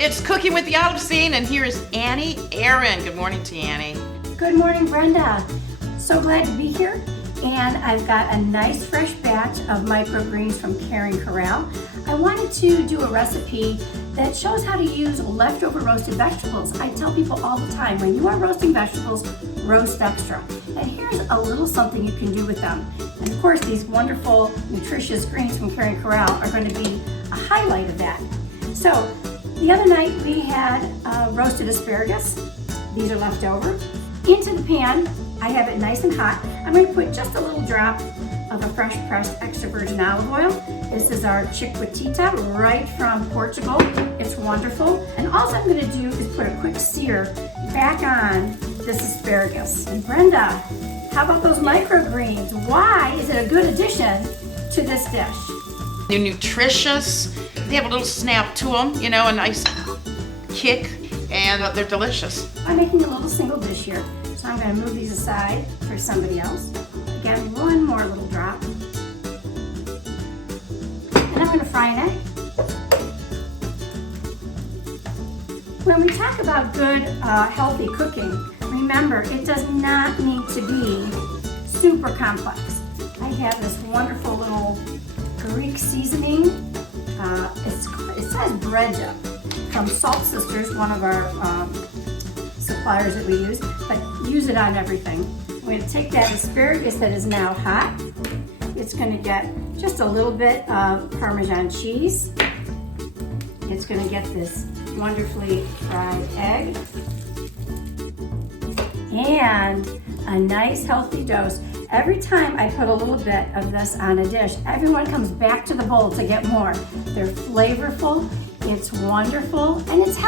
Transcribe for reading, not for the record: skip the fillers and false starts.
It's Cooking with the Olive Scene, and here is Annie Aaron. Good morning to you, Annie. Good morning, Brenda. So glad to be here. And I've got a nice fresh batch of microgreens from Caring Corral. I wanted to do a recipe that shows how to use leftover roasted vegetables. I tell people all the time, when you are roasting vegetables, roast extra. And here's a little something you can do with them. And of course, these wonderful, nutritious greens from Caring Corral are going to be a highlight of that. So, the other night we had roasted asparagus. These are left over. Into the pan, I have it nice and hot. I'm going to put just a little drop of a fresh pressed extra virgin olive oil. This is our Chiquitita right from Portugal. It's wonderful. And all I'm going to do is put a quick sear back on this asparagus. And Brenda, how about those microgreens? Why is it a good addition to this dish? They're nutritious. They have a little snap to them, you know, a nice kick, and they're delicious. I'm making a little single dish here, so I'm going to move these aside for somebody else. Again, one more little drop. And I'm going to fry an egg. When we talk about good, healthy cooking, remember, it does not need to be super complex. I have this wonderful little Greek seasoning. It says bread dough from Salt Sisters, one of our suppliers that we use, but use it on everything. We're going to take that asparagus that is now hot. It's going to get just a little bit of Parmesan cheese. It's going to get this wonderfully fried egg and a nice healthy dose. Every time I put a little bit of this on a dish, everyone comes back to the bowl to get more. They're flavorful, it's wonderful, and it's healthy.